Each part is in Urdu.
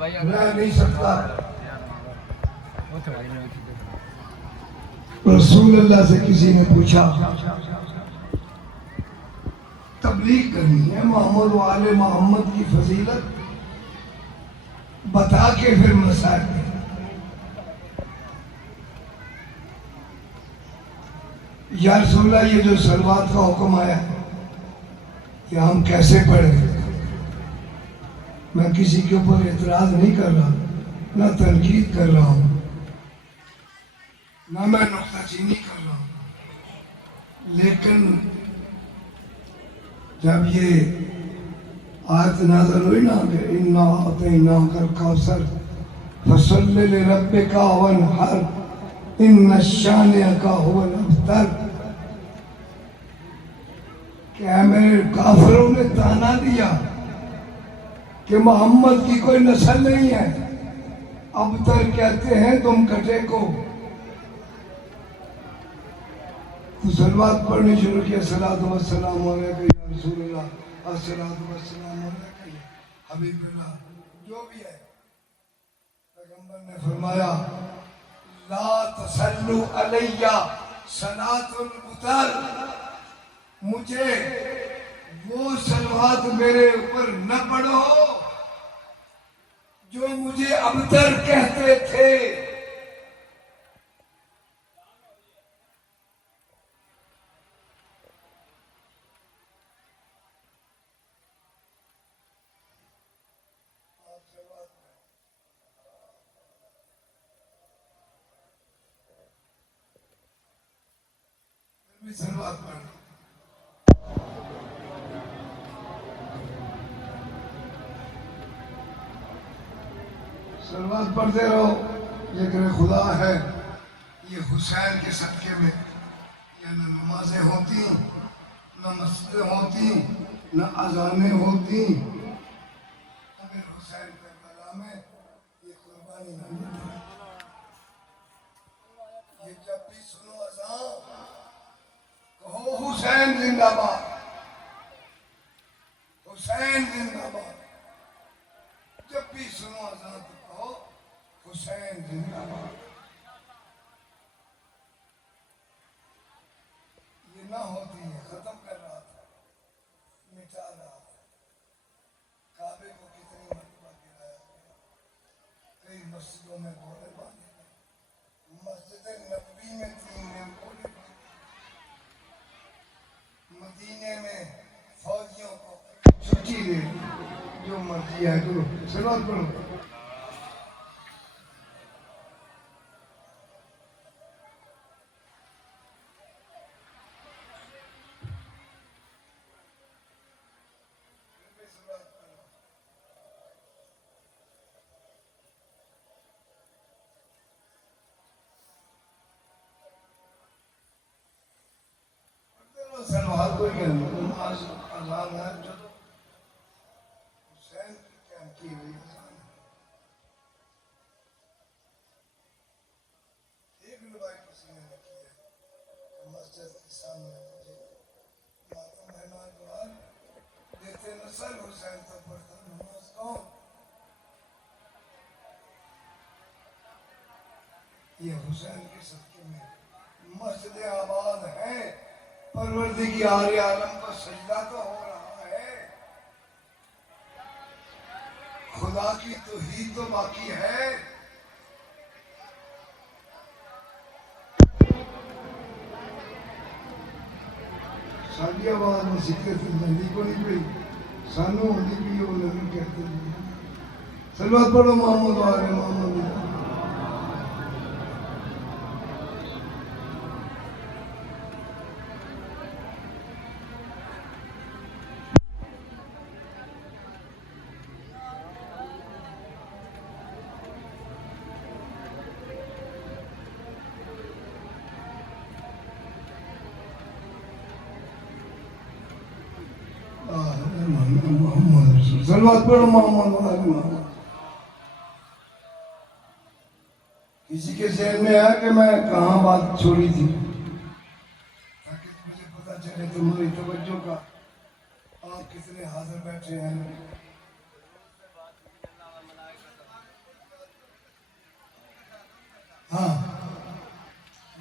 رہ نہیں سکتا. رسول اللہ سے کسی نے پوچھا تبلیغ کرنی ہے محمد و آل محمد کی فضیلت بتا کے پھر مسائل دیں. یا رسول اللہ یہ جو صلوات کا حکم آیا کہ ہم کیسے پڑھیں؟ میں کسی کے اوپر اعتراض نہیں کر رہا، نہ تنقید کر رہا ہوں، نہ میں نقطہ چینی کر رہا ہوں، لیکن جب یہ آیت نازل ہوئی نا کہ اِنَّا أَعْطَيْنَاكَ الْكَوْثَرَ فَصَلِّ لِرَبِّكَ وَانْحَرْ إِنَّ شَانِئَكَ هُوَ الْأَبْتَرُ، کہ اے میرے کافروں نے تانا دیا کہ محمد کی کوئی نسل نہیں ہے، ابتر کہتے ہیں تم کٹے کو. تو صلوات پڑھنی شروع کیا، صلاۃ و السلام علیکہ یا رسول اللہ، الصلاۃ و السلام علیکہ یا حبیب اللہ، جو بھی ہے. پیغمبر نے فرمایا لا تصلوا علیہ صلاۃ البطر، مجھے وہ صلوات میرے اوپر نہ پڑھو جو مجھے ابتر کہتے تھے. صلوات پڑھو. صلوات پڑھتے رہو. ذکر خدا ہے. یہ حسین کے صدقے میں یا نہ نمازیں ہوتی، نہ مسجدیں ہوتی، نہ اذانیں ہوتی اگر حسین کربلا میں یہ قربانی نہ ملتی. یہ جب بھی سنو اذان کہو حسین زندہ باد، حسین زندہ باد. جب بھی سنو اذان تو کہو حسین زندہ باد. یہ نہ ہوتی ہے. ختم کر رہا تھا، مٹا رہا تھا. کعبے کو کتنی مرتبہ گرایا گیا، کئی مسجدوں میں گھوڑے باندھے گئے. مسجد نبوی میں 3 دن گھوڑے باندھے، مدینے میں فوجیوں کو چھٹی دے جو مرضی ہے کرو. صلوات پڑھو. صلوات کوئی کہ نماز اذان ہے جو حسین کی قائم کی ہوئی اذان ہے. ایک لڑائی کسی نے کی ہے کہ مسجد کے سامنے مجھے ماتم مہمان دوار دیتے نسل حسین تو پڑھتا نماز کون؟ یہ حسین کے صدقے میں مسجد آباد ہے. پروردگار عالم کو سجدہ تو ہو رہا ہے، خدا کی توحید تو باقی ہے. ساری آواز مسیح زندگی کو نہیں پڑی، سانو ہوتی بھی وہ نہیں کہتے. صلوات پڑھو محمد و آل محمد. صلوات پڑھو محمد و آل محمد. کسی کے ذہن میں ہے کہ میں کہاں بات چھوڑی تھی تاکہ مجھے پتا چلے تمہاری توجہ کا آپ کتنے حاضر بیٹھے ہیں. ہاں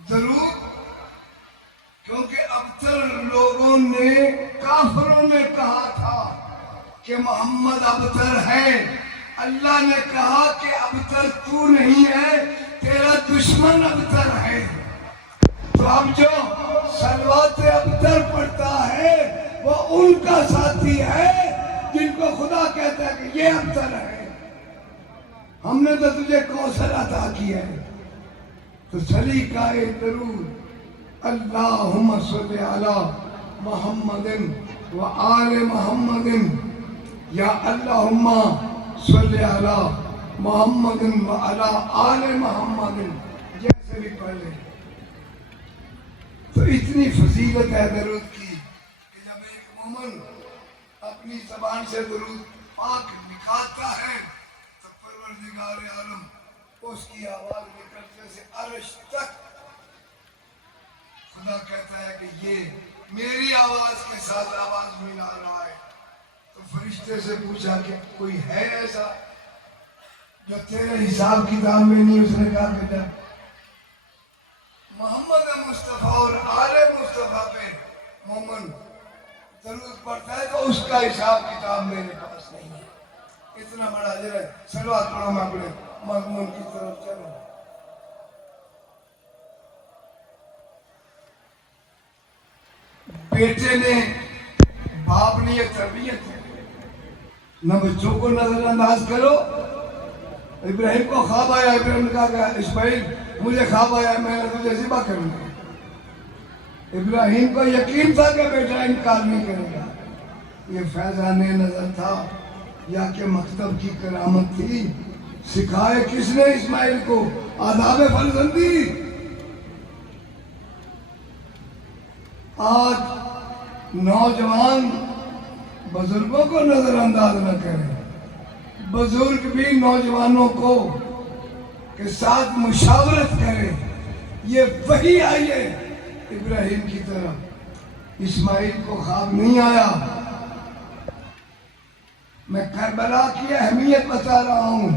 درود، کیونکہ ابتر لوگوں نے، کافروں نے کہا تھا کہ محمد ابتر ہے، اللہ نے کہا کہ ابتر تو نہیں ہے، تیرا دشمن ابتر ہے۔ تو اب جو صلوات ابتر پڑھتا ہے وہ ان کا ساتھی ہے جن کو خدا کہتا ہے کہ یہ ابتر ہے۔ ہم نے تو تجھے کوثر عطا کیا ہے۔ تو سلیقہ درود، اللہم صلی علی محمد و آل محمد، یا اللہم صلی علی محمد و علی آل محمد، جیسے بھی پڑھ لیں۔ تو اتنی فضیلت ہے درود کی کہ جب ایک مومن اپنی زبان سے درود پاک نکالتا ہے تو پروردگار عالم اس کی آواز نکلنے سے عرش تک، خدا کہتا ہے کہ یہ میری آواز کے ساتھ آواز ملا رہا ہے۔ تو فرشتے سے پوچھا کہ کوئی ہے ایسا جو تیرے حساب کتاب میں نہیں؟ اس نے کہا بیٹا محمد مصطفیٰ اور آل مصطفیٰ پہ مومن درود پڑھتا ہے تو اس کا حساب کتاب میرے پاس نہیں ہے۔ اتنا بڑا اجر ہے۔ صلوات پڑھو، میں اپنے مضمون کی طرف چلوں۔ بیٹے نے، باپ نے یہ تربیت ہے، نہ بچوں کو نظر انداز کرو۔ ابراہیم کو خواب آیا، ابراہیم نے کہا کہ اسماعیل مجھے خواب آیا، میں نے تجھے ذبح کروں گا۔ ابراہیم کو یقین تھا کہ بیٹا انکار نہیں کرے گا۔ یہ فیضان نظر تھا یا کہ مکتب کی کرامت تھی؟ سکھائے کس نے اسماعیل کو آداب فرزندی؟ آج نوجوان بزرگوں کو نظر انداز نہ کریں، بزرگ بھی نوجوانوں کو کے ساتھ مشاورت کریں۔ یہ وحی آئی ہے ابراہیم کی طرف، اسماعیل کو خواب نہیں آیا۔ میں کربلا کی اہمیت بتا رہا ہوں،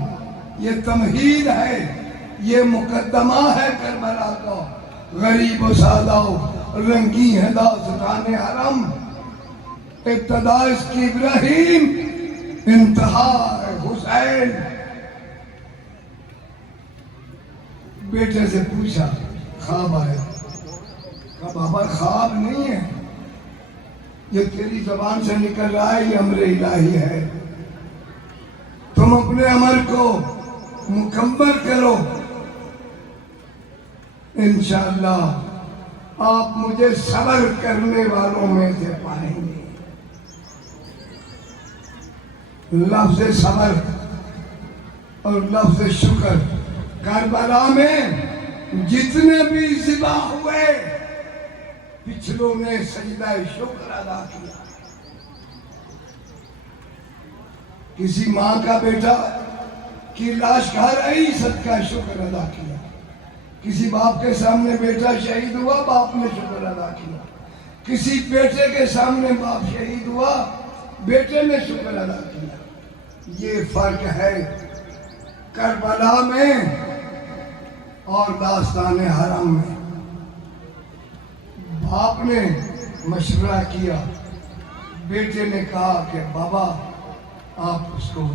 یہ تمہید ہے، یہ مقدمہ ہے کربلا کا۔ غریب و سادہ رنگی ہے داستان حرم، ابتدا اس کی ابراہیم، انتہا ہے حسین۔ بیٹے سے پوچھا خواب آیا، کہا بابا خواب نہیں ہے، یہ تیری زبان سے نکل رہا ہے، یہ امر الہی ہے، تم اپنے امر کو مکمل کرو، انشاءاللہ آپ مجھے صبر کرنے والوں میں سے پائیں گے۔ لفظ صبر اور لفظ شکر، کربلا میں جتنے بھی ذبح ہوئے پچھلوں نے سجدہ شکر ادا کیا۔ کسی ماں کا بیٹا کی لاش کھا رہی، صدقہ شکر ادا کیا۔ کسی باپ کے سامنے بیٹا شہید ہوا، باپ نے شکر ادا کیا۔ کسی بیٹے کے سامنے باپ شہید ہوا، بیٹے نے شکر ادا کیا۔ یہ فرق ہے کربلا میں اور داستان حرم میں۔ باپ نے مشورہ کیا، بیٹے نے کہا کہ بابا آپ اس کو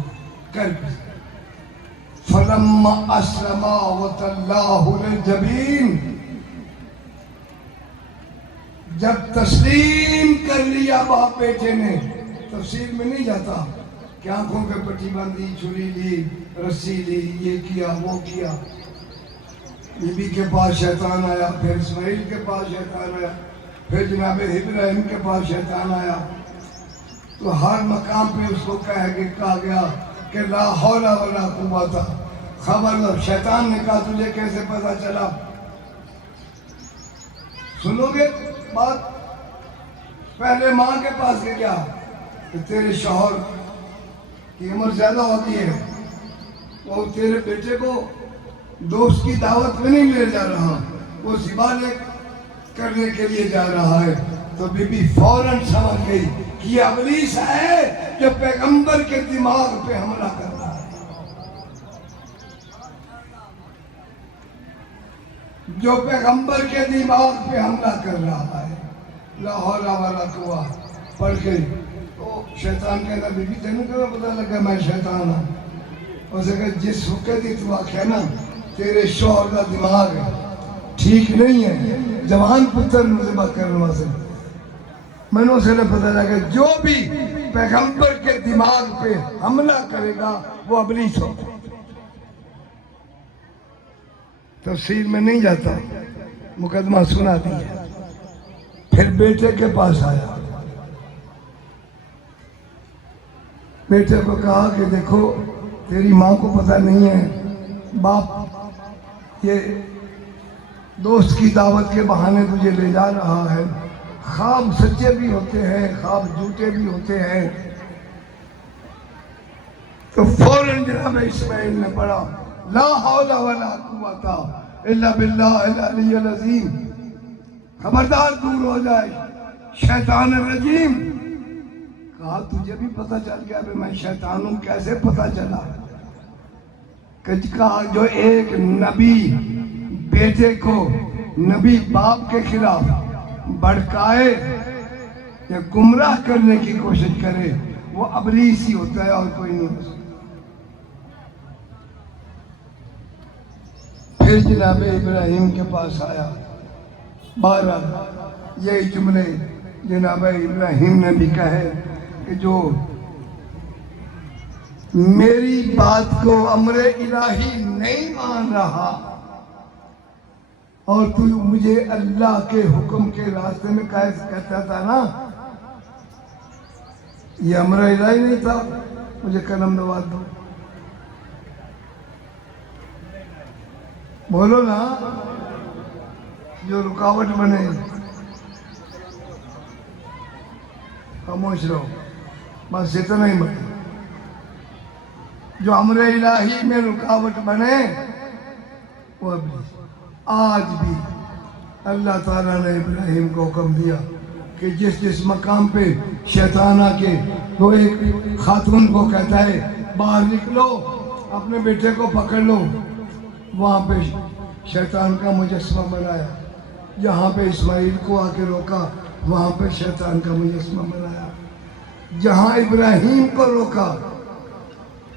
کر دیں۔ فَلَمَّا أَسْلَمَا وَتَلَّاهُ لِلْجَبِينِ، جب تسلیم کر لیا باپ بیٹے نے، تفسیر میں نہیں جاتا کہ آنکھوں کے پٹی باندھی، چھری لی، رسی لی، یہ کیا وہ کیا۔ بی بی کے پاس شیطان آیا، پھر اسماعیل کے پاس شیطان آیا، پھر جناب ابراہیم کے پاس شیطان آیا۔ تو ہر مقام پہ اس کو کہا گیا کہ لا حول ولا قوت، خبر شیطان نے کہا تجھے کیسے پتا چلا؟ سنو گے بات؟ پہلے ماں کے پاس گیا کہ تیرے شوہر کی عمر زیادہ ہوتی ہے، وہ تیرے بیٹے کو دوست کی دعوت میں نہیں لے جا رہا، وہ ذبح کرنے کے لیے جا رہا ہے۔ تو بی بی فوراً سمجھ گئی کہ یہ ابلیس ہے جو پیغمبر کے دماغ پہ حملہ کر رہا ہے۔ جو پیغمبر کے دماغ پہ حملہ کر رہا ہے، لا حول ولا قوت پڑھ کے تو شیطان کہتا بی بی تینوں کیوں پتہ لگا میں شیطان ہوں؟ اسے کہا جس وقت ہی تو آکھے نا تیرے شوہر کا دماغ ٹھیک نہیں ہے، جوان پتر مذبح کرنا سے میں نے اسے پتہ لگا جو بھی پیغمبر کے دماغ پہ حملہ کرے گا وہ ابلیس ہو۔ تفسیر میں نہیں جاتا، مقدمہ سنا دیا۔ پھر بیٹے کے پاس آیا، بیٹے کو کہا کہ دیکھو تیری ماں کو پتہ نہیں ہے، باپ یہ دوست کی دعوت کے بہانے تجھے لے جا رہا ہے، خواب سچے بھی ہوتے ہیں خواب جھوٹے بھی ہوتے ہیں۔ تو فوراً جناب اسماعیل نے پڑھا لا حول ولا قوت الا باللہ العلی العظیم، خبردار دور ہو جائے شیطان الرجیم۔ کہا تجھے بھی پتہ چل گیا کہ میں شیطان ہوں؟ کیسے پتہ چلا؟ کہا جو ایک نبی بیٹے کو نبی باپ کے خلاف بھڑکائے یا گمراہ کرنے کی کوشش کرے وہ ابلیس ہی ہوتا ہے اور کوئی نہیں ہوتا۔ پھر جناب ابراہیم کے پاس آیا، بہرحال یہی جملے جناب ابراہیم نے بھی کہے کہ جو میری بات کو امر الہی نہیں مان رہا اور تو مجھے اللہ کے حکم کے راستے میں کہتا تھا نا، یہ امر الہی نہیں تھا، مجھے قلم نواز دو۔ بولو نا، جو رکاوٹ بنے خاموش رہو، بس اتنا ہی بنے۔ جو امر الہی میں رکاوٹ بنے وہ ابلیس۔ آج بھی اللہ تعالیٰ نے ابراہیم کو حکم دیا کہ جس مقام پہ شیطان آ کے وہ ایک خاتون کو کہتا ہے باہر نکلو اپنے بیٹے کو پکڑ لو، وہاں پہ شیطان کا مجسمہ بنایا۔ جہاں پہ اسماعیل کو آ کے روکا وہاں پہ شیطان کا مجسمہ بنایا۔ جہاں ابراہیم کو روکا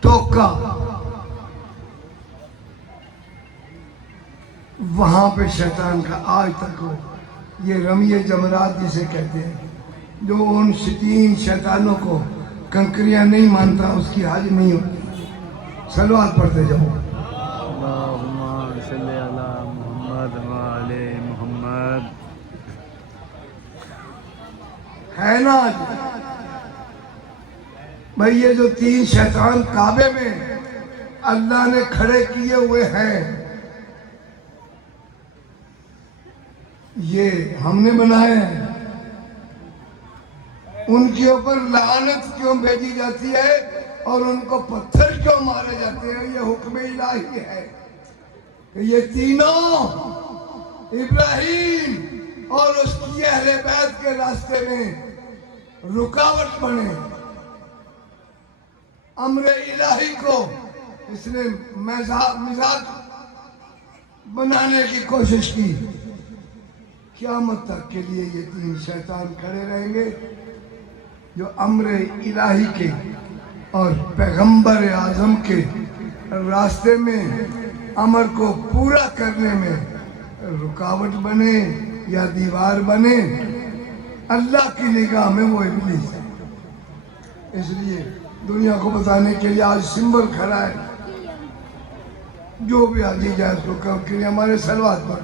ٹوکا وہاں پہ شیطان کا آج تک ہو۔ یہ رمی جمرات جسے کہتے ہیں، جو ان 60 شیطانوں کو کنکریاں نہیں مانتا اس کی حاج نہیں ہوتی۔ صلوات پڑھتے جاؤ۔ اللہم صلی علی محمد وعلی محمد۔ ہے نا آج بھئی یہ جو 3 شیطان کعبے میں اللہ نے کھڑے کیے ہوئے ہیں، یہ ہم نے بنائے ہیں۔ ان کے اوپر لعنت کیوں بھیجی جاتی ہے اور ان کو پتھر کیوں مارے جاتے ہیں؟ یہ حکم الہی ہے کہ یہ تینوں ابراہیم اور اس کی اہل بیت کے راستے میں رکاوٹ بنے۔ امر الہی کو اس نے مزاج بنانے کی کوشش کی۔ قیامت تک کے لیے یہ 3 شیطان کھڑے رہیں گے جو امر الہی کے اور پیغمبر اعظم کے راستے میں امر کو پورا کرنے میں رکاوٹ بنے یا دیوار بنے۔ اللہ کی نگاہ میں وہ ابلیس ہے۔ اس لیے دنیا کو بتانے کے لیے آج سمبل کھڑا ہے، جو بھی آگے جائے اس کو کم کے لیے ہمارے صلوات پر۔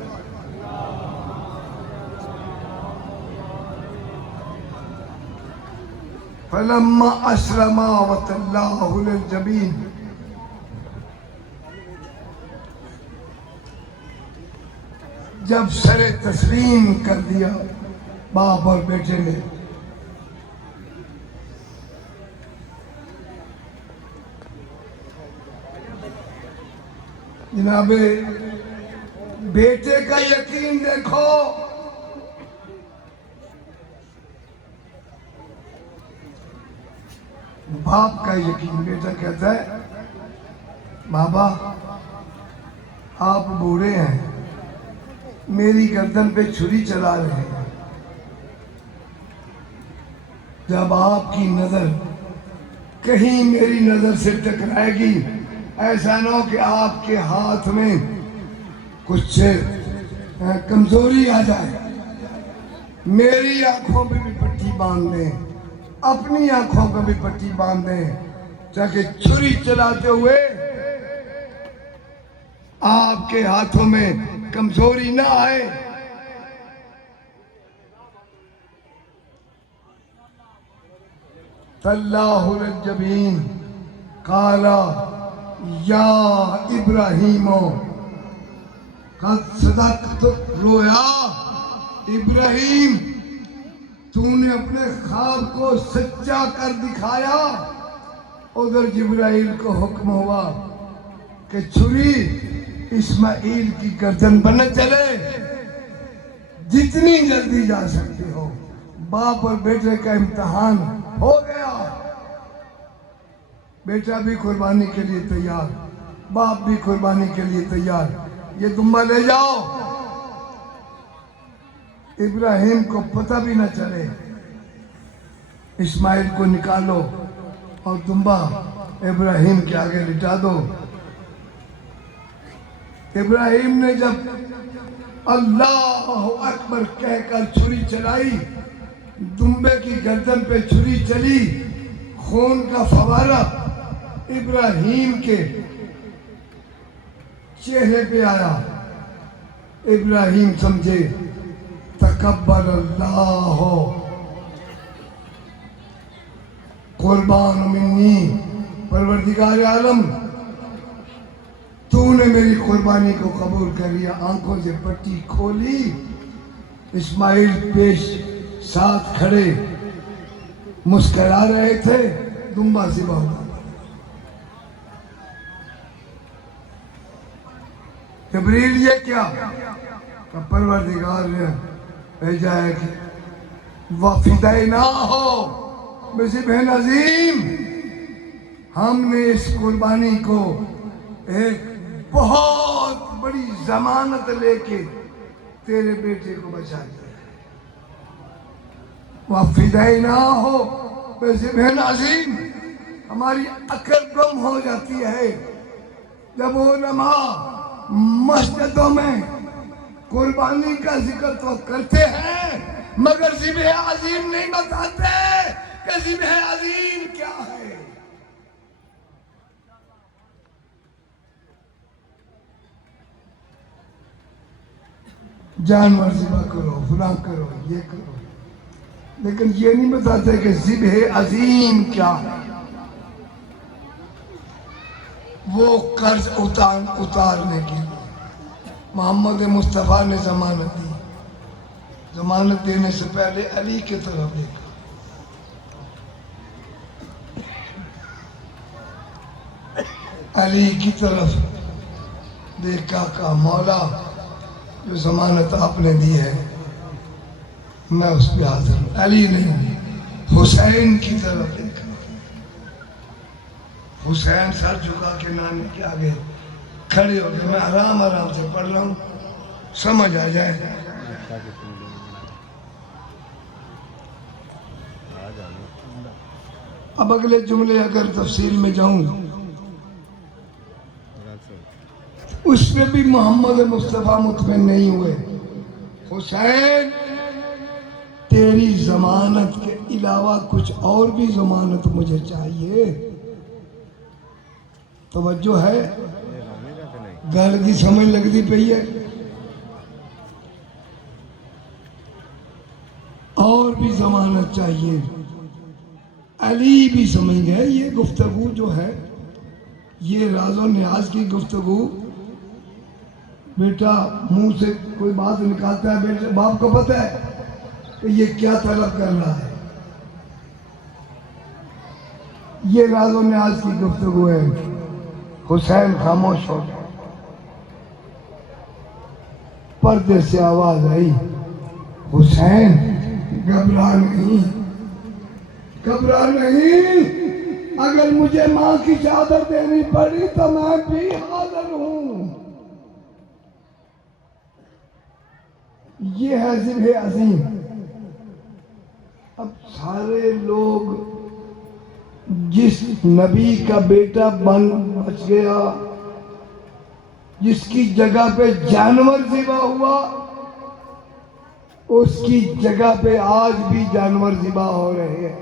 فَلَمَّا أَسْلَمَا وَتَلَّهُ لِلْجَبِينِ، جب سر تسلیم کر دیا باپ اور بیٹے نے، جناب بیٹے کا یقین دیکھو۔ باپ کا یقین، بیٹا کہتا ہے بابا آپ بوڑھے ہیں، میری گردن پہ چھری چلا رہے ہیں. جب آپ کی نظر کہیں میری نظر سے ٹکرائے گی، ایسا نہ ہو کہ آپ کے ہاتھ میں کچھ کمزوری آ جائے. میری آنکھوں پہ بھی پٹی باندھ دیں، اپنی آنکھوں کو بھی پٹی باندھ دیں، تاکہ چھری چلاتے ہوئے آپ کے ہاتھوں میں کمزوری نہ آئے. تَاللَّهُ الْجَبِينَ قَالَ يَا إِبْرَاهِيمُ قَدْ صَدَقْتَ رُؤْيَا. ابراہیم، تو نے اپنے خواب کو سچا کر دکھایا. ادھر جبرائیل کو حکم ہوا کہ چھری اسماعیل کی گردن پر نہ چلے، جتنی جلدی جا سکتے ہو. باپ اور بیٹے کا امتحان ہو گیا. بیٹا بھی قربانی کے لیے تیار، باپ بھی قربانی کے لیے تیار. یہ دمبا لے جاؤ، ابراہیم کو پتہ بھی نہ چلے. اسماعیل کو نکالو اور دمبا ابراہیم کے آگے لٹا دو. ابراہیم نے جب اللہ اکبر کہہ کر چھری چلائی، دمبے کی گردن پہ چھری چلی، خون کا فوارہ ابراہیم کے چہرے پہ آیا. ابراہیم سمجھے تقبل اللہ قربان منی، پروردگار عالم تو نے میری قربانی کو قبول کر لیا. آنکھوں سے پٹی کھولی. اسماعیل پیش ساتھ کھڑے مسکرا رہے تھے. دمبا ذبح ہوا. جبریل یہ کیا؟ کہ پروردگار نے بھیجا ہے کہ وَفِدَيْنَاهُ بِذِبْحٍ عَظِيمٍ. ہم نے اس قربانی کو ایک بہت بڑی ضمانت لے کے تیرے بیٹے کو بچا دیا. وَفِدَيْنَاهُ بِذِبْحٍ عَظِيمٍ. ہماری عقل گم ہو جاتی ہے جب علماء مسجدوں میں قربانی کا ذکر تو کرتے ہیں مگر ذبح عظیم نہیں بتاتے کہ ذبح عظیم کیا ہے. جانور ذبح کرو، فلاں کرو، یہ کرو، لیکن یہ نہیں بتاتے کہ ذبح عظیم کیا ہے. وہ قرض اتارنے کے لیے محمد مصطفیٰ نے ضمانت دی. ضمانت دینے سے پہلے علی کی طرف دیکھا. علی کی طرف دیکھا، کہا مولا جو ضمانت آپ نے دی ہے میں اس پہ حاضر ہوں. علی نے حسین کی طرف دیکھا. حسین سر جھکا کے نانے کے آگے کھڑے ہو کے میں آرام آرام سے پڑھ رہا ہوں، سمجھ آ جائے. اب اگلے جملے اگر تفصیل میں جاؤں اس میں بھی محمد مصطفیٰ مطمئن نہیں ہوئے. حسین تیری ضمانت کے علاوہ کچھ اور بھی ضمانت مجھے چاہیے. توجہ ہے؟ گل کی سمجھ لگتی پئی ہے. اور بھی ضمانت چاہیے. علی بھی سمجھ گئے یہ گفتگو جو ہے یہ راز و نیاز کی گفتگو. بیٹا منہ سے کوئی بات نکالتا ہے، بیٹے باپ کو پتہ ہے کہ یہ کیا طلب کر رہا ہے. یہ راز و نیاز کی گفتگو ہے. حسین خاموش ہو گیا. پردے سے آواز آئی، حسین گھبرا نہیں، گھبرا نہیں. اگر مجھے ماں کی چادر دینی پڑی تو میں بھی حاضر ہوں. یہ ہے ذبح عظیم. اب سارے لوگ جس نبی کا بیٹا بچ گیا، جس کی جگہ پہ جانور ذبح ہوا، اس کی جگہ پہ آج بھی جانور ذبح ہو رہے ہیں.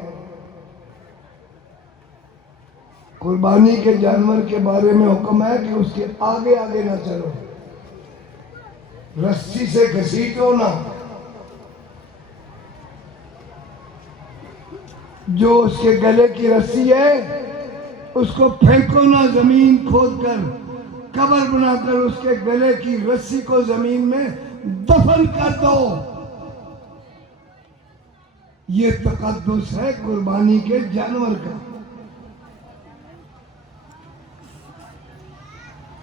قربانی کے جانور کے بارے میں حکم ہے کہ اس کے آگے آگے نہ چلو، رسی سے گھسیٹو نہ، جو اس کے گلے کی رسی ہے اس کو پھینکو نہ، زمین کھود کر قبر بنا کر اس کے گلے کی رسی کو زمین میں دفن کر دو. یہ تقدس ہے قربانی کے جانور کا.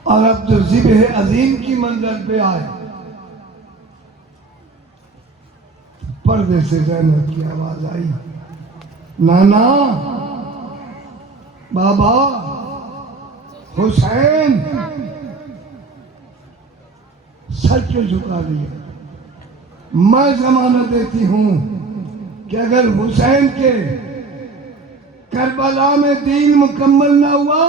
اور اب جو ذبح عظیم کی منظر پہ آئے، پردے سے زینب کی آواز آئی، نانا، بابا، حسین. سر کیوں جھکا لیا؟ میں ضمانت دیتی ہوں کہ اگر حسین کے کربلا میں دین مکمل نہ ہوا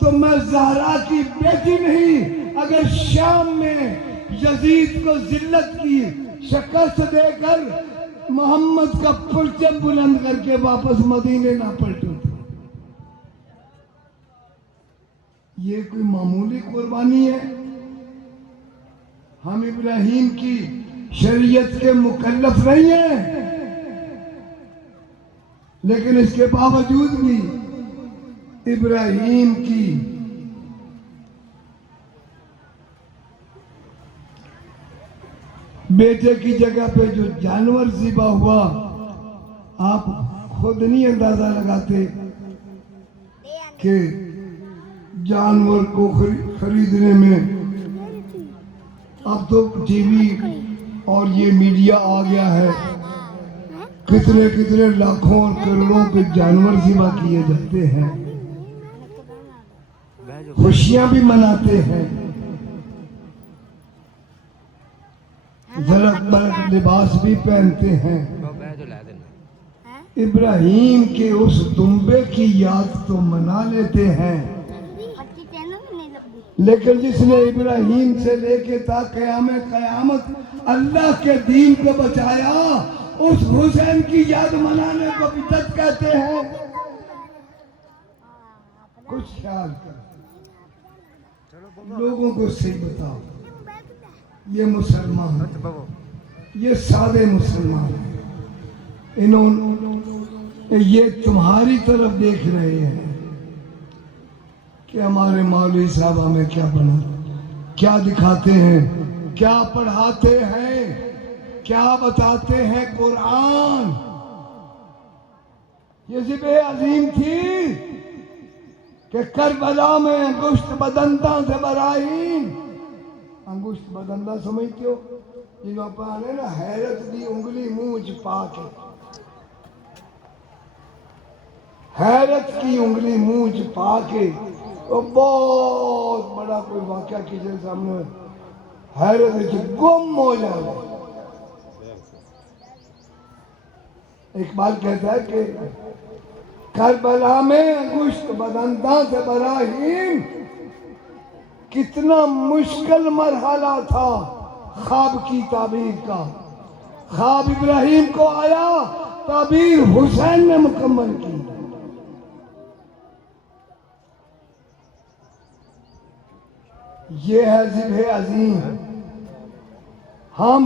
تو میں زہرا کی بیٹی نہیں. اگر شام میں یزید کو ذلت کی شکست دے کر محمد کا پرچم بلند کر کے واپس مدینے نہ پلٹوں. یہ کوئی معمولی قربانی ہے؟ ہم ابراہیم کی شریعت کے مکلف نہیں ہیں، لیکن اس کے باوجود بھی ابراہیم کی بیٹے کی جگہ پہ جو جانور ذبح ہوا، آپ خود نہیں اندازہ لگاتے کہ جانور کو خریدنے میں اب تو ٹی وی اور یہ میڈیا آ گیا ہے، کتنے کتنے لاکھوں اور کروڑوں کے جانور ذبح کیے جاتے ہیں، خوشیاں بھی مناتے ہیں، زرق برق لباس بھی پہنتے ہیں. ابراہیم کے اس دمبے کی یاد تو منا لیتے ہیں، لیکن جس نے ابراہیم سے لے کے تا قیامت اللہ کے دین کو بچایا، اس حسین کی یاد منانے کو بدعت کہتے ہیں. کچھ خیال کر، لوگوں کو صحیح بتاؤ. یہ مسلمان، یہ سادے مسلمان، یہ تمہاری طرف دیکھ رہے ہیں کہ ہمارے مولوی صاحب ہمیں کیا بنا، کیا دکھاتے ہیں، کیا پڑھاتے ہیں، کیا بتاتے ہیں. قرآن یہ ذبح عظیم تھی کہ کربلا میں انگشت بدندہ سے براہیم. انگشت بدندہ سمجھتے ہو؟ جنہوں پانے نا حیرت دی انگلی منہ چھپا کے، حیرت کی انگلی منہ چھپا کے، وہ بہت بڑا کوئی واقعہ کسی سامنے حیرت سے گم ہو جائے. اقبال کہتا ہے کہ کربلا میں انگشت بدندہ سے براہیم، کتنا مشکل مرحلہ تھا خواب کی تعبیر کا. خواب ابراہیم کو آیا، تعبیر حسین نے مکمل کی. یہ ہے ذبح عظیم. ہم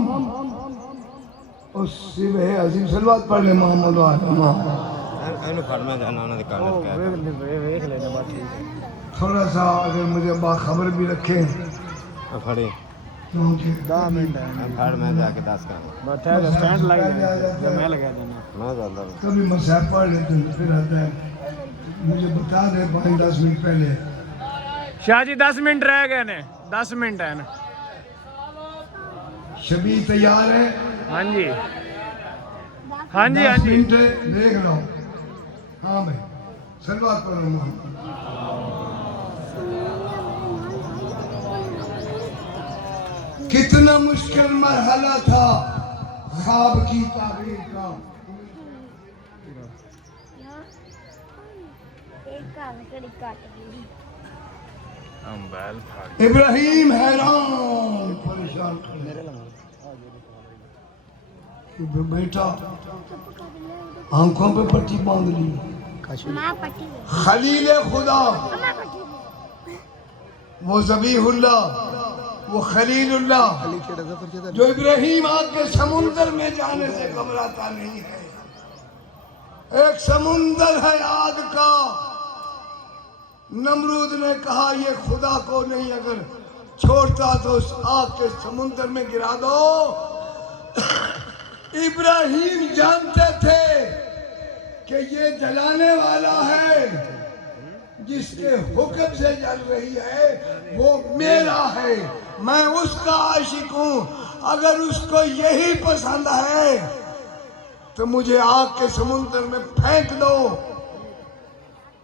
اس ذبح عظیم صلوات پڑھ لیں محمد تھوڑا سا اگر مجھے باخبر بھی رکھیں، کبھی مسائل پڑھ لیتے ہیں پھر آتا ہے مجھے بتا دیں 5-10 منٹ پہلے. شاہ جی 10 منٹ رہ گئے نے، 10 منٹ ہیں. شبی تیار ہے؟ ہاں جی ہاں جی ہاں 10 جی. منٹ دیکھ رہا ہوں. ہاں بھائی صلوات پڑھو محمد. کتنا مشکل مرحلہ تھا خواب کی تعبیر کا. ابراہیم حیران پریشان بیٹا آنکھوں پہ پٹی باندھ لی. خلیل خدا وہ ذبیح اللہ وہ خلیل اللہ جو ابراہیم آگ کے سمندر میں جانے سے گھبراتا نہیں ہے. ایک سمندر ہے آگ کا. نمرود نے کہا یہ خدا کو نہیں اگر چھوڑتا تو اس آگ کے سمندر میں گرا دو. ابراہیم جانتے تھے کہ یہ جلانے والا ہے جس کے حکم سے جل رہی ہے وہ میرا ہے. میں اس کا عاشق ہوں. اگر اس کو یہی پسند ہے تو مجھے آگ کے سمندر میں پھینک دو.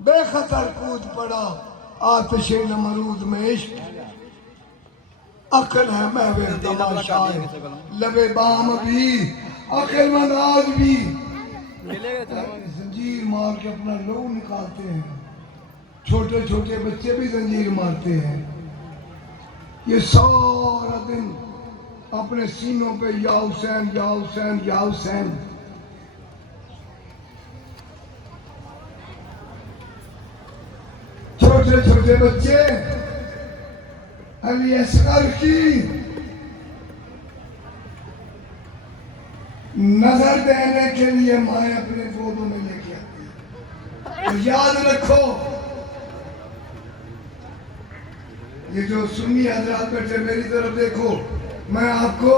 بے خطر کود پڑا آتش نمرود میں. عشق عقل ہے محو تماشا لبے بام بھی عقل مند آج بھی زنجیر مار کے اپنا لہو نکالتے ہیں. چھوٹے چھوٹے بچے بھی زنجیر مارتے ہیں. یہ سارا دن اپنے سینوں پہ یا حسین یا حسین یا حسین. چھوٹے چھوٹے بچے علی اصغر کی نظر دینے کے لیے مائیں اپنے گودوں میں لے کے آتی ہیں. اور یاد رکھو یہ جو سنی حضرات بیٹھے میری طرف دیکھو. میں آپ کو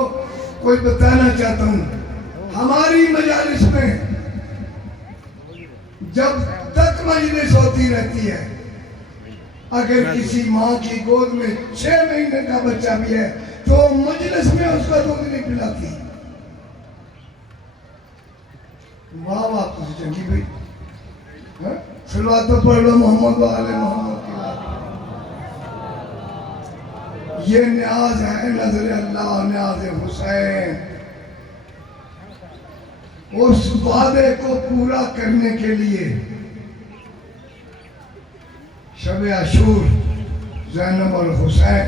کوئی بتانا چاہتا ہوں. ہماری مجالس میں جب تک مجلس ہوتی رہتی ہے اگر کسی ماں کی گود میں 6 مہینے کا بچہ بھی ہے تو مجلس میں اس کا دودھ نہیں پلاتی. واہ واہ تجھے چنگی بھائی. صلوات تو پڑھ لو محمد و آل محمد کی بات. یہ نیاز ہے نظر اللہ نیاز حسین. اس وعدے کو پورا کرنے کے لیے شب عاشور زینب اور حسین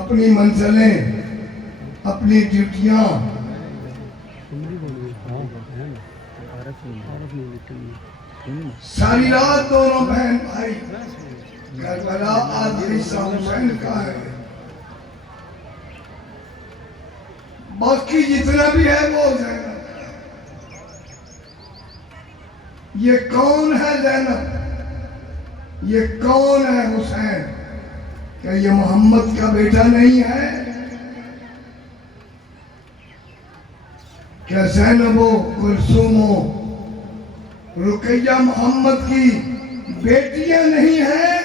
اپنی منزلیں اپنی ڈیوٹیاں ساری رات دونوں بہن بھائی. کربلا آدھا حصہ حسین کا ہے. باقی جتنا بھی ہے وہ زینب. یہ کون ہے زینب؟ یہ کون ہے حسین؟ کیا یہ محمد کا بیٹا نہیں ہے؟ کیا زینب و کلثوم و رقیہ محمد کی بیٹیاں نہیں ہیں؟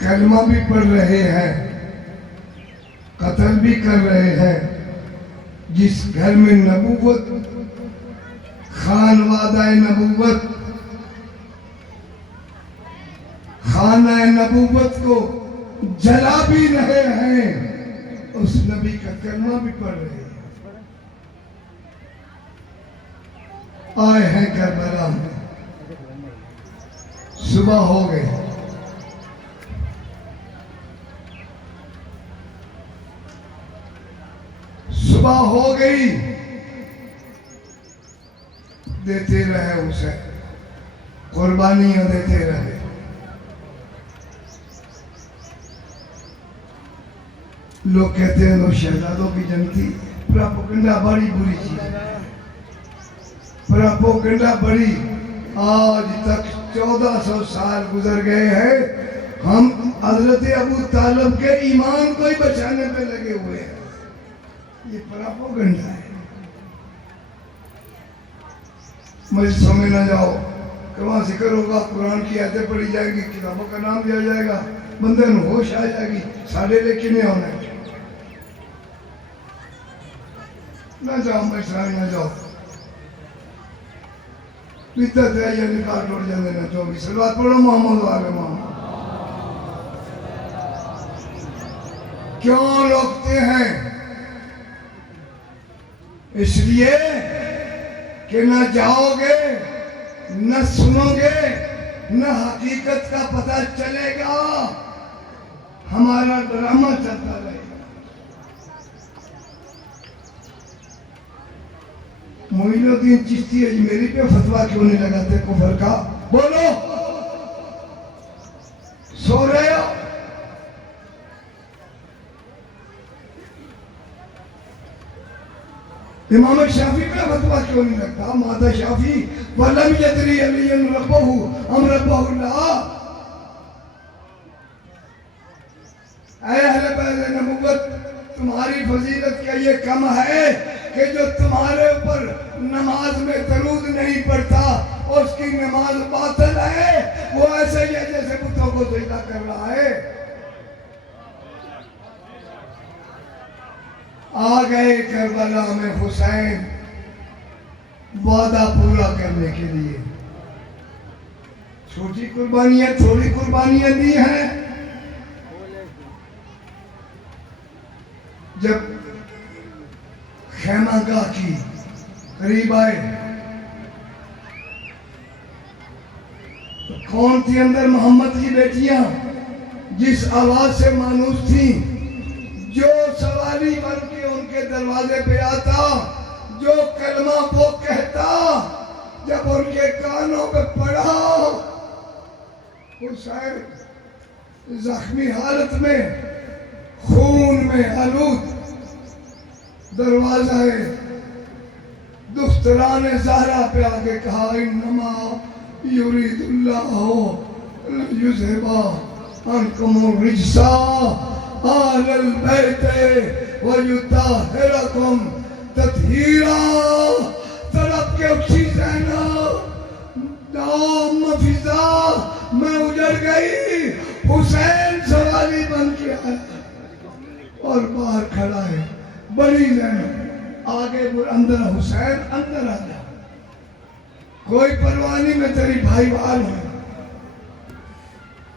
کلمہ بھی پڑھ رہے ہیں قتل بھی کر رہے ہیں. جس گھر میں نبوت خانوادہ نبوت خانہ نبوت کو جلا بھی رہے ہیں اس نبی کا کلمہ بھی پڑھ رہے ہیں. آئے ہیں کربلا میں. صبح ہو گئی. صبح ہو گئی. دیتے رہے اسے قربانیاں دیتے رہے. لوگ کہتے ہیں لوگ شہزادوں کی جنتی. پراپوگنڈا بڑی بری چیز ہے. پراپوگنڈا بڑی. آج تک 1400 سال گزر گئے ہیں ہم حضرت ابو طالب کے ایمان کو ہی بچانے پہ لگے ہوئے ہیں. یہ پراپوگنڈا ہے. مجلسوں میں نہ جاؤ کہ وہاں ذکر ہوگا قرآن کی آیتیں پڑھی جائے گی کتابوں کا نام لیا جائے گا بندے نو ہوش آ جائے گی. ساڑھے لے کے نہیں ہونا ہے. نہ جاؤ مجلسوں نہ جاؤ. بدعت ہے یا نکاح ٹوٹ جاندے نا 24 صلوات پڑھو محمد والے محمد. کیوں روکتے ہیں؟ اس لیے کہ نہ جاؤ گے، نہ سنو گے، نہ حقیقت کا پتہ چلے گا، ہمارا ڈرامہ چلتا رہے گا. معین الدین چشتی اجمیری پہ فتویٰ کیوں نہیں لگاتے کفر کا؟ بولو، سو رہے ہو؟ امام شافعی پہ فتویٰ کیوں نہیں لگتا؟ ماذا شافعی وَلَمْ يَدْرِي عَلِيٌّ رَبَّهُ أَمْ رَبَّهُ اللَّهُ. اے اہل بیت نبوت، تمہاری فضیلت کیا یہ کم ہے کہ جو تمہارے اوپر نماز میں درود نہیں پڑھتا اور اس کی نماز باطل ہے، وہ ایسے ہی ہے جیسے بتوں کو سجدہ کر رہا ہے. آ گئے کربلا میں حسین وعدہ پورا کرنے کے لیے. چھوٹی قربانیاں تھوڑی قربانیاں دی ہیں. جب خیمہ گاہ کی قریب آئے تو کون تھی اندر؟ محمد کی بیٹیاں جس آواز سے مانوس تھیں، جو سوالی بن کے ان کے دروازے پہ آتا، جو کلمہ وہ کہتا، جب ان کے کانوں پہ پڑا حسین زخمی حالت میں، خون میں آلود، دروازہ دختران زہرا پہ آگے کہا انما یرید اللہ لیذھب عنکم الرجس آل البیت ویطہرکم تطہیرا. طرف کے اٹھی زینب، دام فضا میں اجڑ گئی. حسین سوالی بن کے آیا اور باہر کھڑا ہے. بڑی زینب آگے اندر، حسین اندر آ جا، کوئی پرواہ نہیں، میں تیری بھائی وال ہوں،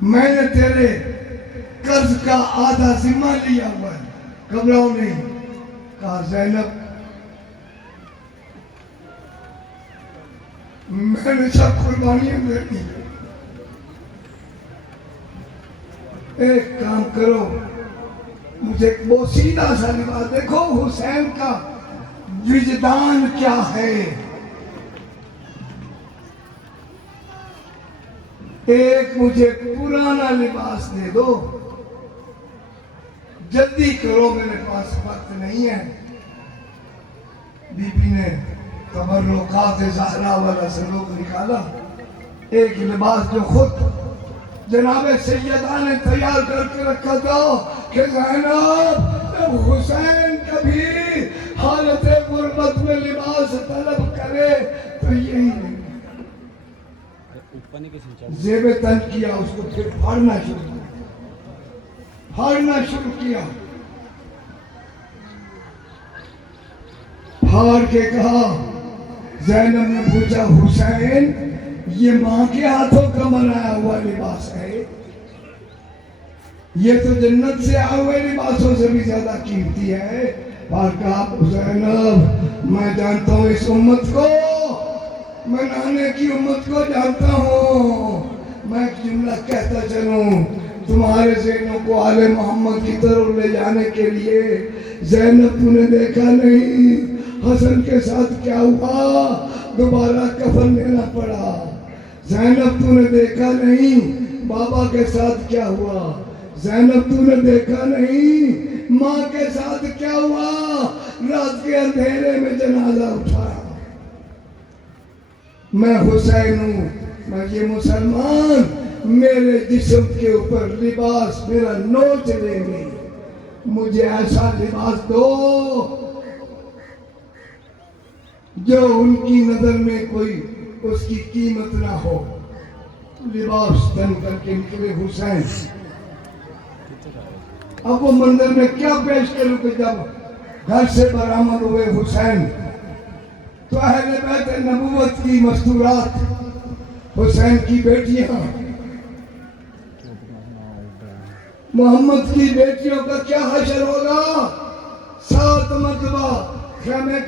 میں نے تیرے قرض کا آدھا ذمہ لیا ہوا ہے، گھبراؤ نہیں. کہا زینب میں نے سب قربانیاں دے دی، ایک کام کرو، مجھے وہ سیدھا سا لباس. دیکھو حسین کا وجدان کیا ہے. ایک مجھے پرانا لباس دے دو، جلدی کرو، میرے پاس وقت نہیں ہے. بی بی نے تبرکات زہرا والا سلوک نکالا، ایک لباس جو خود جناب سیدہ نے تیار کر کے رکھا تھا کہ زینب جب حسین کبھی حالت غربت میں لباس طلب کرے تو یہی نہیں. زیب تن کیا، اس کو پھر پھاڑنا شروع کیا. پھاڑ کے کہا، زینب نے پوچھا حسین یہ ماں کے ہاتھوں کا بنایا ہوا لباس ہے؟ یہ تو جنت سے آئے ہوئے لباسوں سے بھی زیادہ قیمتی ہے. اور کہا زینب میں جانتا ہوں اس امت کو، میں نانے کی امت کو جانتا ہوں. میں ایک جملہ کہتا چلوں، تمہارے ذہنوں کو آل محمد کی طرف لے جانے کے لیے. زینب تو نے دیکھا نہیں حسن کے ساتھ کیا ہوا، دوبارہ کفن لینا پڑا. زینب تو نے دیکھا نہیں بابا کے ساتھ کیا ہوا. زینب تو نے دیکھا نہیں ماں کے ساتھ کیا ہوا. رات کے اندھیرے میں جنازہ اٹھایا. میں حسین ہوں، میں یہ مسلمان، میرے جسم کے اوپر لباس میرا نوچ لیں گے. مجھے ایسا لباس دو جو ان کی نظر میں کوئی اس کی قیمت نہ ہو. لباس تن کر کے نکلے حسین. اب وہ منظر میں کیا پیش کروں کہ جب گھر سے برآمد ہوئے حسین تو اہل بیت نبوت کی مستورات حسین کی بیٹیاں محمد کی بیٹیوں کا کیا حشر ہوگا؟ 7 مرتبہ خیمے کا